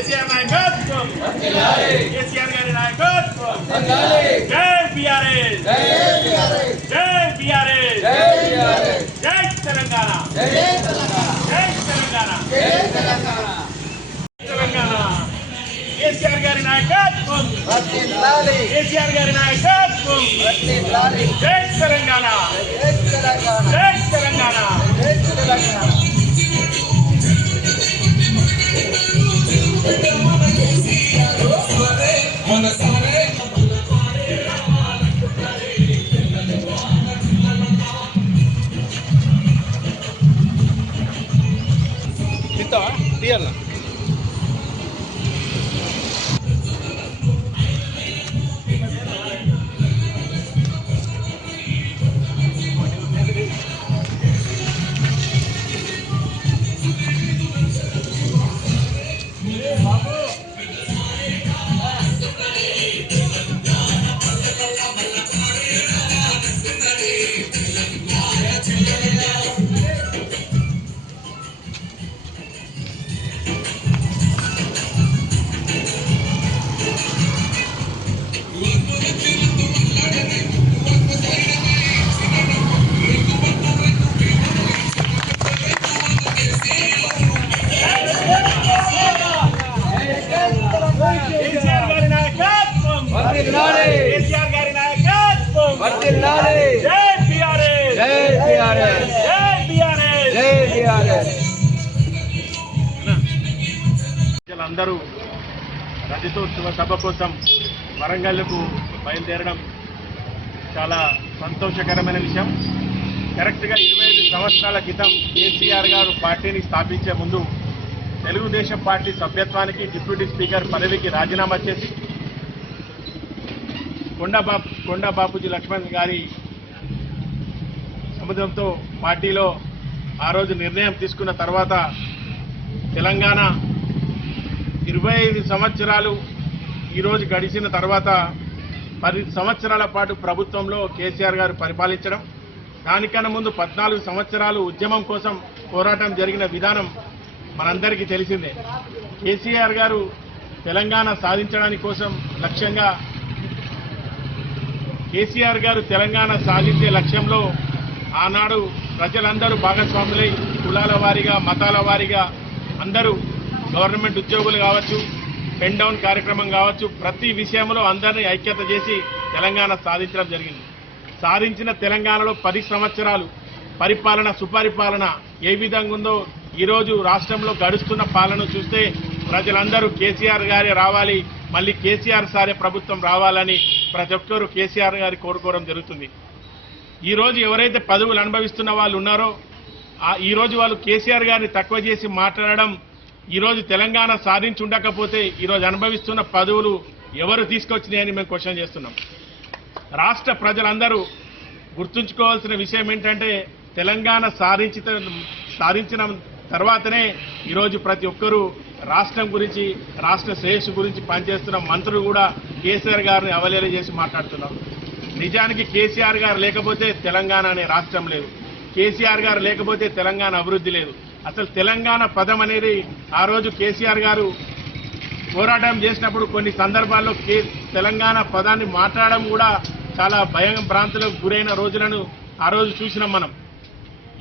కేసీఆర్ నాయకత్వం కేసీఆర్ గారి నాయకత్వం జై బీఆర్ఎస్ జై బీఆర్ఎస్ జై తెలంగాణ జై తెలంగాణ తెలంగాణ కేసీఆర్ గారి నాయకత్వం కేసీఆర్ గారి నాయకత్వం జై తెలంగాణ జై తెలంగాణ తీయాలా కేసీఆర్ గారి నాయకత్వం జై బీఆర్ఎస్ జై బీఆర్ఎస్ జై బీఆర్ఎస్ జై బీఆర్ఎస్. అందరూ రజతోత్సవ సభ కోసం వరంగల్కు బయలుదేరడం చాలా సంతోషకరమైన విషయం. కరెక్ట్గా 25 సంవత్సరాల క్రితం కేసీఆర్ గారు పార్టీని స్థాపించే ముందు తెలుగుదేశం పార్టీ సభ్యత్వానికి డిప్యూటీ స్పీకర్ పదవికి రాజీనామా చేసి కొండ బాపూజీ లక్ష్మణ్ గారి సముద్రంతో పార్టీలో ఆ రోజు నిర్ణయం తీసుకున్న తర్వాత తెలంగాణ 25 సంవత్సరాలు ఈరోజు గడిచిన తర్వాత 10 సంవత్సరాల పాటు ప్రభుత్వంలో కేసీఆర్ గారు పరిపాలించడం, దానికన్నా ముందు 14 సంవత్సరాలు ఉద్యమం కోసం పోరాటం జరిగిన విధానం మనందరికీ తెలిసిందే. కేసీఆర్ గారు తెలంగాణ సాధించడానికి కోసం లక్ష్యంగా కేసీఆర్ గారు తెలంగాణ సాధించే లక్ష్యంలో ఆనాడు ప్రజలందరూ భాగస్వాములై కులాల వారీగా మతాల వారీగా అందరూ గవర్నమెంట్ ఉద్యోగులు కావచ్చు, పెన్ డౌన్ కార్యక్రమం కావచ్చు, ప్రతి విషయంలో అందరినీ ఐక్యత చేసి తెలంగాణ సాధించడం జరిగింది. సాధించిన తెలంగాణలో 10 సంవత్సరాలు పరిపాలన సుపరిపాలన ఏ విధంగా ఉందో ఈరోజు రాష్ట్రంలో గడుస్తున్న పాలన చూస్తే ప్రజలందరూ కేసీఆర్ గారే రావాలి, మళ్ళీ కేసీఆర్ సారే ప్రభుత్వం రావాలని ప్రతి ఒక్కరూ కేసీఆర్ గారి కోరుకోవడం జరుగుతుంది. ఈరోజు ఎవరైతే పదవులు అనుభవిస్తున్న వాళ్ళు ఉన్నారో ఈరోజు వాళ్ళు కేసీఆర్ గారిని తక్కువ చేసి మాట్లాడడం, ఈరోజు తెలంగాణ సాధించి ఉండకపోతే ఈరోజు అనుభవిస్తున్న పదవులు ఎవరు తీసుకొచ్చినాయని మేము క్వశ్చన్ చేస్తున్నాం. రాష్ట్ర ప్రజలందరూ గుర్తుంచుకోవాల్సిన విషయం ఏంటంటే తెలంగాణ సాధించిన తర్వాతనే ఈరోజు ప్రతి ఒక్కరూ రాష్ట్రం గురించి రాష్ట్ర శ్రేయస్సు గురించి పనిచేస్తున్న మంత్రులు కూడా కేసీఆర్ గారిని అవలేల చేసి మాట్లాడుతున్నారు. నిజానికి కేసీఆర్ గారు లేకపోతే తెలంగాణ అనే రాష్ట్రం లేదు, కేసీఆర్ గారు లేకపోతే తెలంగాణ అభివృద్ధి లేదు. అసలు తెలంగాణ పదం అనేది ఆ రోజు కేసీఆర్ గారు పోరాటం చేసినప్పుడు కొన్ని సందర్భాల్లో తెలంగాణ పదాన్ని మాట్లాడడం కూడా చాలా భయం భ్రాంతులకు గురైన రోజులను ఆ రోజు చూసినాం మనం.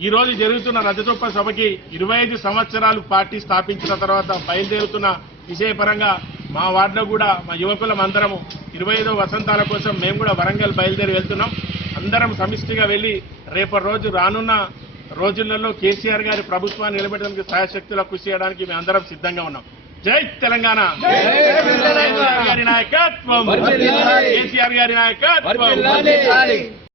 ఈరోజు జరుగుతున్న రజతోత్సవ సభకి 25 సంవత్సరాలు పార్టీ స్థాపించిన తర్వాత బయలుదేరుతున్న విషయపరంగా మా వార్డులో కూడా మా యువకులం అందరము 25వ వసంతాల కోసం మేము కూడా వరంగల్ బయలుదేరి వెళ్తున్నాం. అందరం సమిష్టిగా వెళ్ళి రేపటి రోజు రానున్న రోజులలో కేసీఆర్ గారి ప్రభుత్వాన్ని నిలబెట్టడానికి సాయశక్తుల కృషి చేయడానికి మేము అందరం సిద్ధంగా ఉన్నాం. జై తెలంగాణ, కేసీఆర్ గారి నాయకత్వం, కేసీఆర్ గారి నాయకత్వం.